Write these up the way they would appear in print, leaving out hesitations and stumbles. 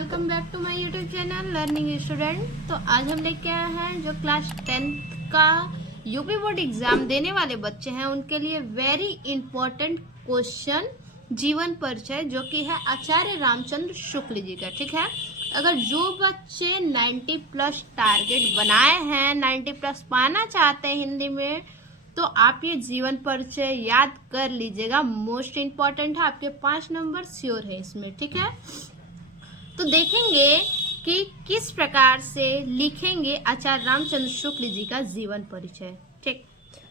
Welcome back to my YouTube channel learning student. तो आज हम लेके आए हैं जो क्लास 10th का यूपी बोर्ड एग्जाम देने वाले बच्चे हैं उनके लिए वेरी इंपॉर्टेंट क्वेश्चन जीवन परिचय, जो कि है आचार्य रामचंद्र शुक्ल जी का। ठीक है, अगर जो बच्चे 90 प्लस टारगेट बनाए हैं, 90 प्लस पाना चाहते हैं हिंदी में, तो आप ये जीवन परिचय याद कर लीजिएगा। मोस्ट इम्पॉर्टेंट है, आपके 5 नंबर श्योर है इसमें। ठीक है, तो देखेंगे कि किस प्रकार से लिखेंगे आचार्य रामचंद्र शुक्ल जी का जीवन परिचय। ठीक,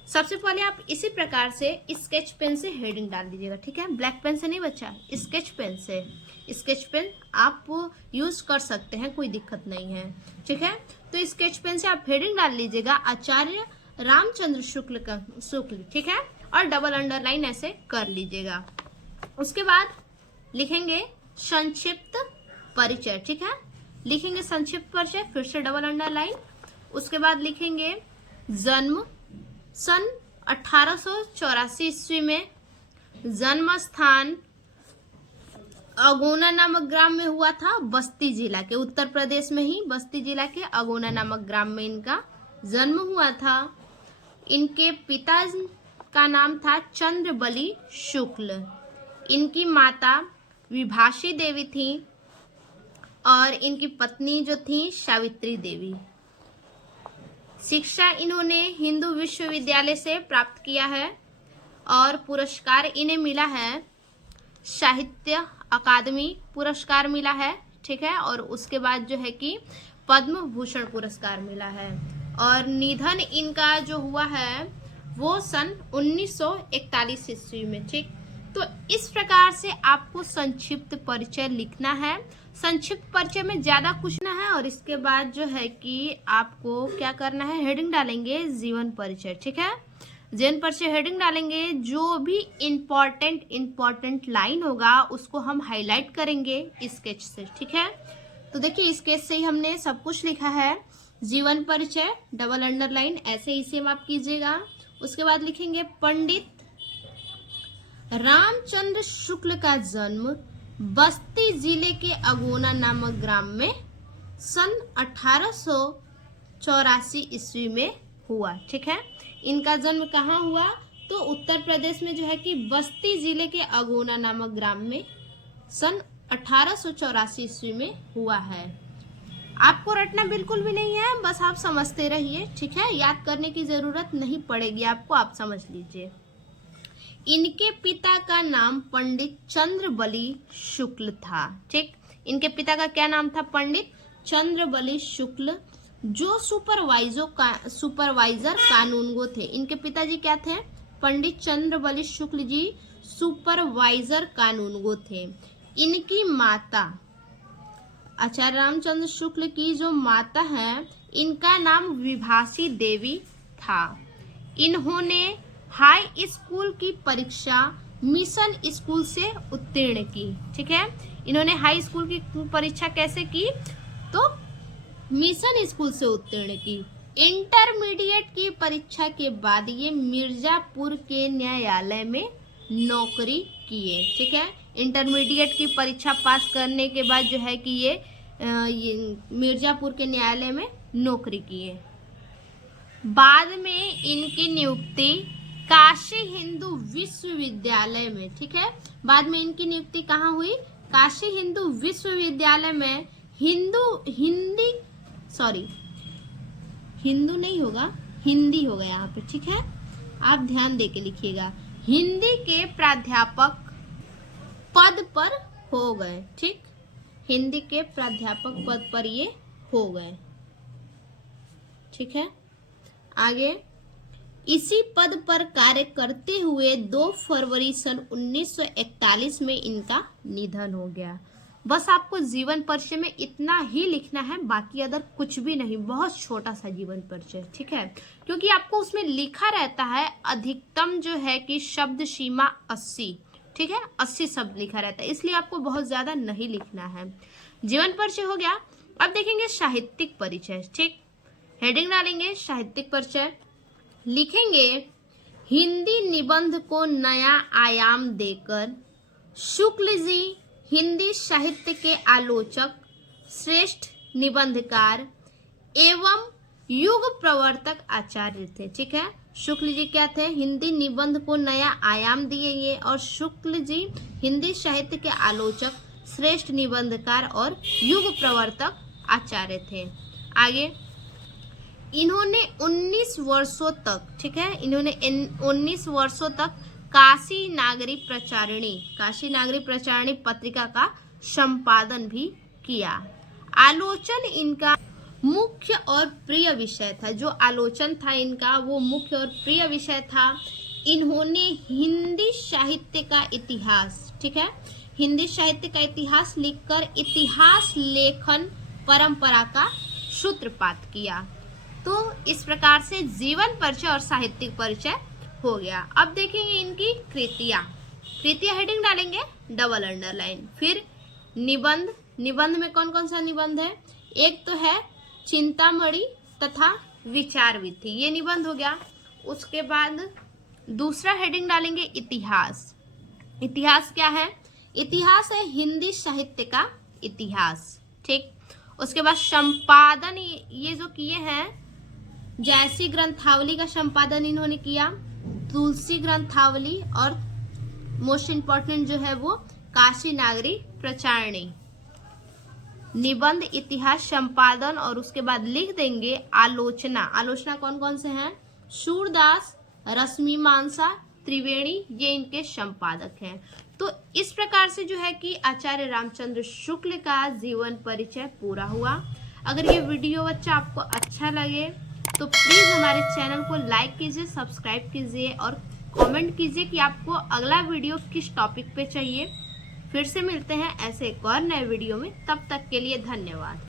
सबसे पहले आप इसी प्रकार से स्केच पेन से हेडिंग डाल दीजिएगा। ठीक है, ब्लैक पेन से नहीं बच्चा, स्केच पेन से। स्केच पेन आप यूज कर सकते हैं, कोई दिक्कत नहीं है। ठीक है, तो स्केच पेन से आप हेडिंग डाल लीजिएगा आचार्य रामचंद्र शुक्ल। ठीक है, और डबल अंडरलाइन ऐसे कर लीजिएगा। उसके बाद लिखेंगे संक्षिप्त परिचय। ठीक है, लिखेंगे संक्षिप्त परिचय, फिर से डबल अंडरलाइन। उसके बाद लिखेंगे जन्म सन 1884 ईस्वी में, जन्म स्थान अगोना नामक ग्राम में हुआ था, बस्ती जिला के, उत्तर प्रदेश में ही बस्ती जिला के अगोना नामक ग्राम में इनका जन्म हुआ था। इनके पिता का नाम था चंद्रबली शुक्ल, इनकी माता विभाषी देवी थी और इनकी पत्नी जो थी सावित्री देवी। शिक्षा इन्होंने हिंदू विश्वविद्यालय से प्राप्त किया है और पुरस्कार इन्हें मिला है, साहित्य अकादमी पुरस्कार मिला है। ठीक है, और उसके बाद जो है कि पद्म भूषण पुरस्कार मिला है। और निधन इनका जो हुआ है वो सन 1941 ईस्वी में। ठीक, तो इस प्रकार से आपको संक्षिप्त परिचय लिखना है। संक्षिप्त परिचय में ज्यादा कुछ ना है, और इसके बाद जो है कि आपको क्या करना है, हेडिंग डालेंगे जीवन परिचय। ठीक है, जीवन परिचय हेडिंग डालेंगे, जो भी इम्पोर्टेंट लाइन होगा उसको हम हाईलाइट करेंगे स्केच से। ठीक है, तो देखिए स्केच से ही हमने सब कुछ लिखा है। जीवन परिचय डबल अंडरलाइन ऐसे ही सेम आप कीजिएगा। उसके बाद लिखेंगे पंडित रामचंद्र शुक्ल का जन्म बस्ती जिले के अगोना नामक ग्राम में सन 1884 ईस्वी में हुआ। ठीक है, इनका जन्म कहाँ हुआ, तो उत्तर प्रदेश में जो है कि बस्ती जिले के अगोना नामक ग्राम में सन 1884 ईस्वी में हुआ है। आपको रटना बिल्कुल भी नहीं है, बस आप समझते रहिए। ठीक है, याद करने की जरूरत नहीं पड़ेगी आपको, आप समझ लीजिए। इनके पिता का नाम पंडित चंद्रबली शुक्ल था। ठीक, इनके पिता का क्या नाम था, पंडित चंद्रबली शुक्ल, जो सुपरवाइजर कानूनगो थे। इनके पिताजी क्या थे, पंडित चंद्रबली शुक्ल जी सुपरवाइजर कानूनगो थे। इनकी माता आचार्य रामचंद्र शुक्ल की जो माता है, इनका नाम विभाषी देवी था। इन्होंने हाई स्कूल की परीक्षा मिशन स्कूल से उत्तीर्ण की। ठीक है, इन्होंने हाई स्कूल की परीक्षा कैसे की, तो मिशन स्कूल से उत्तीर्ण की। इंटरमीडिएट की परीक्षा के बाद ये मिर्जापुर के न्यायालय में नौकरी किए। ठीक है, इंटरमीडिएट की परीक्षा पास करने के बाद जो है कि ये मिर्जापुर के न्यायालय में नौकरी किए। बाद में इनकी नियुक्ति काशी हिंदू विश्वविद्यालय में, ठीक है, बाद में इनकी नियुक्ति कहाँ हुई, काशी हिंदू विश्वविद्यालय में हिंदू नहीं होगा, हिंदी होगा यहाँ पे। ठीक है, आप ध्यान दे के लिखिएगा, हिंदी के प्राध्यापक पद पर हो गए। ठीक, हिंदी के प्राध्यापक पद पर ये हो गए। ठीक है, आगे इसी पद पर कार्य करते हुए 2 फरवरी सन 1941 में इनका निधन हो गया। बस आपको जीवन परिचय में इतना ही लिखना है, बाकी अदर कुछ भी नहीं, बहुत छोटा सा जीवन परिचय। ठीक है, क्योंकि आपको उसमें लिखा रहता है अधिकतम जो है कि शब्द सीमा 80। ठीक है, 80 शब्द लिखा रहता है, इसलिए आपको बहुत ज्यादा नहीं लिखना है। जीवन परिचय हो गया। अब देखेंगे साहित्यिक परिचय। ठीक, हेडिंग डालेंगे साहित्यिक परिचय, लिखेंगे हिंदी निबंध को नया आयाम देकर शुक्ल जी हिंदी साहित्य के आलोचक, श्रेष्ठ निबंधकार एवं युग प्रवर्तक आचार्य थे। ठीक है, शुक्ल जी क्या थे? हिंदी निबंध को नया आयाम दिए ये, और शुक्ल जी हिंदी साहित्य के आलोचक, श्रेष्ठ निबंधकार और युग प्रवर्तक आचार्य थे। आगे, इन्होंने 19 वर्षों तक, ठीक है, इन्होंने 19 वर्षों तक काशी नागरी प्रचारिणी पत्रिका का संपादन भी किया। आलोचन इनका मुख्य और प्रिय विषय था। जो आलोचन था इनका वो मुख्य और प्रिय विषय था। इन्होंने हिंदी साहित्य का इतिहास, ठीक है, हिंदी साहित्य का इतिहास लिखकर इतिहास लेखन परंपरा का सूत्रपात किया। तो इस प्रकार से जीवन परिचय और साहित्यिक परिचय हो गया। अब देखेंगे इनकी कृतियां। हेडिंग डालेंगे डबल अंडरलाइन। फिर निबंध, निबंध में कौन कौन सा निबंध है? एक तो है चिंतामणि तथा विचार विधि, ये निबंध हो गया। उसके बाद दूसरा हेडिंग डालेंगे इतिहास। इतिहास क्या है? इतिहास है हिंदी साहित्य का इतिहास। ठीक, उसके बाद संपादन, ये जो किए हैं, जैसी ग्रंथावली का संपादन इन्होंने किया, तुलसी ग्रंथावली, और मोस्ट इम्पोर्टेंट जो है वो काशी नागरी प्रचारिणी। निबंध, इतिहास, संपादन, और उसके बाद लिख देंगे आलोचना। आलोचना कौन कौन से हैं? सूरदास, रश्मिमांसा, त्रिवेणी, ये इनके संपादक हैं। तो इस प्रकार से जो है कि आचार्य रामचंद्र शुक्ल का जीवन परिचय पूरा हुआ। अगर ये वीडियो बच्चा आपको अच्छा लगे तो प्लीज़ हमारे चैनल को लाइक कीजिए, सब्सक्राइब कीजिए और कमेंट कीजिए कि आपको अगला वीडियो किस टॉपिक पे चाहिए। फिर से मिलते हैं ऐसे एक और नए वीडियो में, तब तक के लिए धन्यवाद।